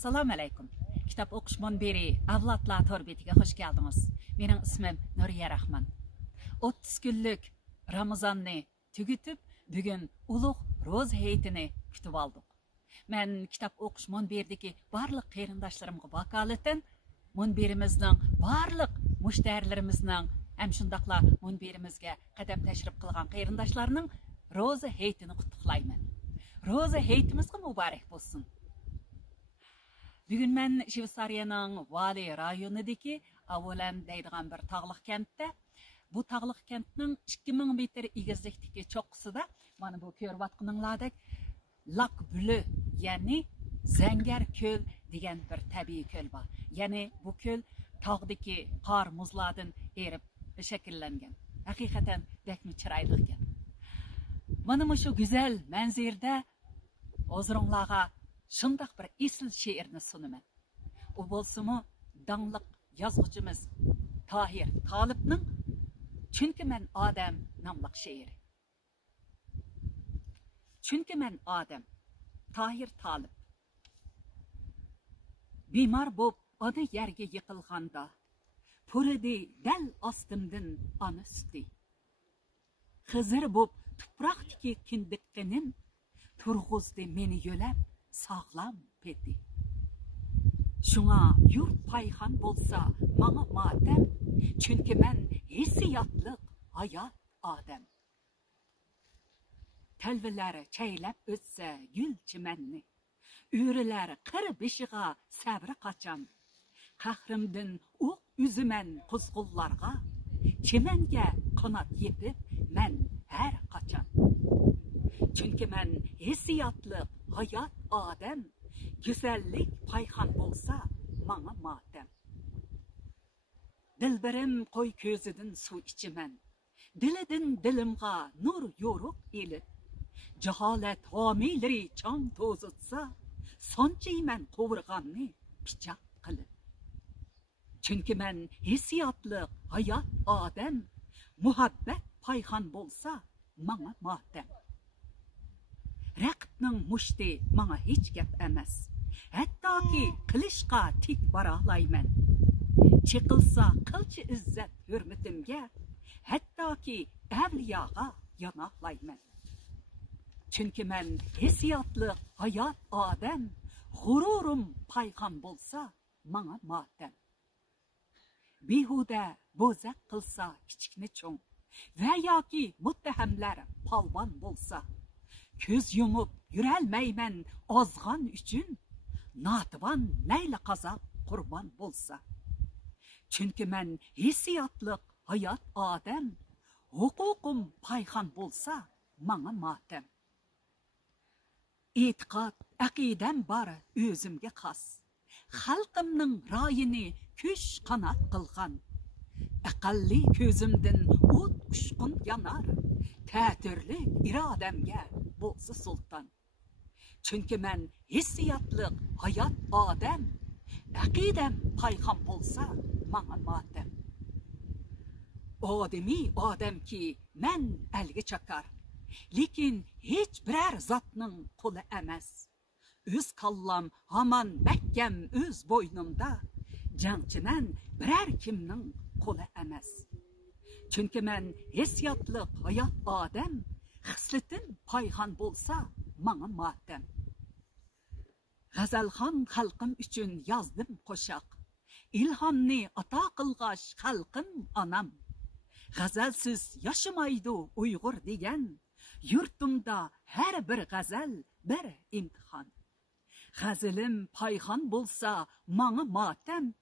Assalamu alaikum. Kitap okuş munbiri Avlatlar Torbetiga hoş geldiniz. Benim ismim Nuriye Rahman. 30 günlük Ramazan'ı tügütüp bugün ulug' roz heytini kütüp aldık. Men kitap okuş munbirdeki barlık qeyrindaşlarımga vakaleten munbirimizning barlık müşterilerimizning hem şundaqla munbirimizge qadam teşrif qilgan qeyrindaşlarning roza heytini qutlaqlayman. Roza heytimizga mübarek bolsun. Bugün men Shveysariyaning Vali rayonidagi Avolam deydigan bir tağlıq kentde. Bu tağlıq kentning 2000 metr egizlikdagi cho'qqisida mana bu ko'rayotganinglardek Lak Bülü, yani Zangar Köl degan bir tabiiy ko'l bor. Yani bu ko'l tog'dagi qor muzlardan erib shakllangan. Haqiqatan bekmi chiroyli ekan. Mana shu go'zal manzirada o'zinglarga shundoq bir esil she'rni sunaman. U bo'lsa-mu dangliq yozuvchimiz Tahir Talibning Çünkü men Adem nomli she'ri. Çünkü men Adem Tahir Talib. Bemor bo'p ona yerga yiqilganda puridi dal ostimdan ona suti. Xizir bo'p tuproqdagi kindiqqinin turg'izdi meni yo'lab sog'lom peti. Şuna yurt payhan bolsa manga matem, çünkü men hissiyatlık hayat Adem. Telvileri çeylep ötse gül çimenni, ürüler kır beşiğa sabri kaçan, kahrimdin uq üzümen kuzgullarga, çimenge kanat yepip men her kaçan. Çünkü men hissiyatlık hayat Adem, güzellik payhan bolsa manga matem. Dilberim koy közüdün su içimen, dilidin dilimga nur yoruk elip, cehalet hamilleri çan tozutsa, sonçaymen kovurganni piçak kılıp. Çünkü men hissiyatlık hayat Adem, muhabbet payhan bolsa manga matem. Raqibning mushti manga hech gap emas. Hattoki qilishqa tik baralayman. Chiqilsa qilchi izzat hurmatimga, hattoki avliyoga yanoqlayman. Chunki men hissiyatli hayot odam, g'ururim payqam bo'lsa manga motam. Behuda bo'zaq qilsa kichikni cho'ng va yoki muttahamlar polvon bo'lsa, köz yumup yürelmeymen azgan üçün, natvan neyle kazap kurban bolsa. Çünkü men hissiyatlık hayat Adem, hukukum payhan bolsa manga matem. İtiqat, aqidem bar özümge khas. Halkımның rayini küş kanat kılgan. Aqalli közümdin ut uçkun yanar. Tətürlük irademge bolsa sultan. Çünkü men hissiyatlık hayat Adem, aqidem payham bolsa manga matem. Adem ki men elge çakar. Lekin hiç birer zatның kolu emas. Öz kallam haman Mekkem öz boynumda, jangchinan birer kimning kolu emas. Çünkü men hissiyatlık hayat Adem, xisletin payhan bolsa manga matem. G'azalxon xalqim üçün yazdım qo'shiq. İlhamni ata qilg'ash xalqim anam. G'azalsiz yashamaydi Uyg'ur degan, yurtimda her bir g'azal bir imtihon. G'azalim payhan bolsa manga matem,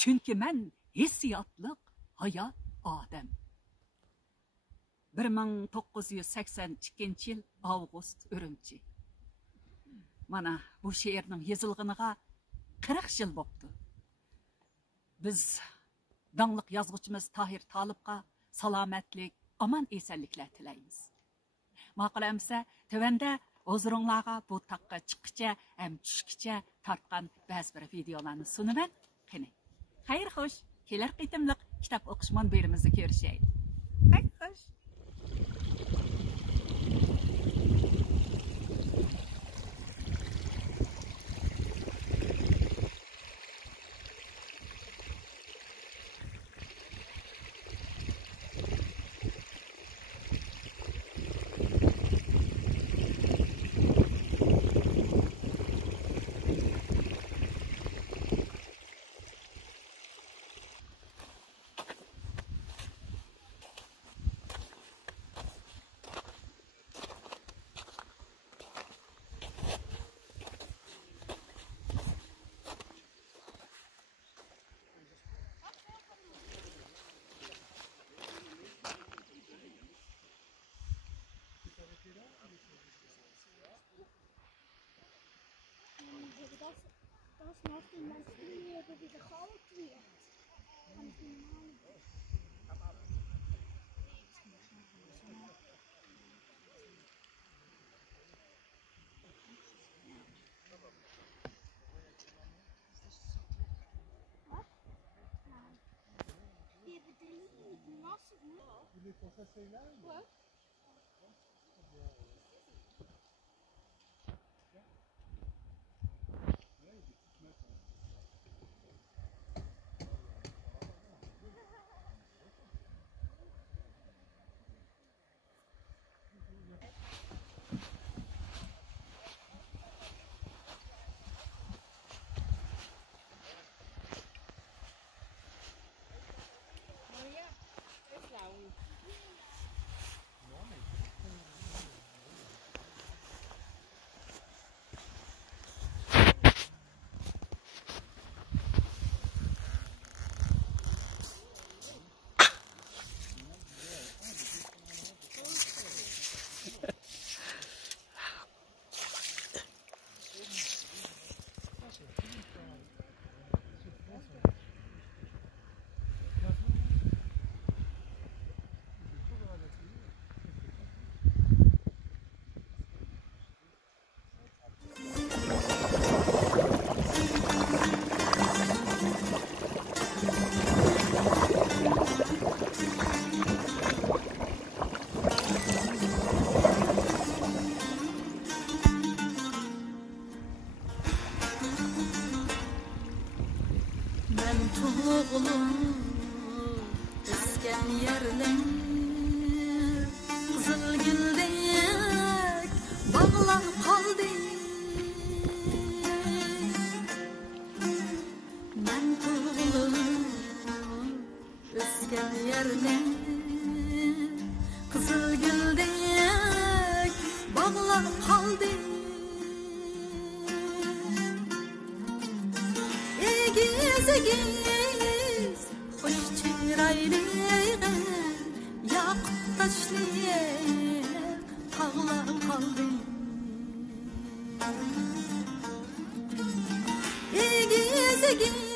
çünkü men hissiyatlık hayat Adem. 1982 yıl Avgust Ürümçi. Mana bu şehirning yazılgınıga 40 yıl boptu. Biz dangliq yazgıçımız Tahir Talibga salametlik, aman esenlikler tilaymiz. Maqul emsa tövende o'zinglarga bu taqqa chiqqicha ham tushkicha tartgan ba'zi bir videolarni sunaman. Qani. Xayr xo'sh, kelar qitimliq kitob o'qish munbirimizni ko'rishaylik. Xayr xo'sh. Vous voulez qu'on s'asseye là? Ouais. Again.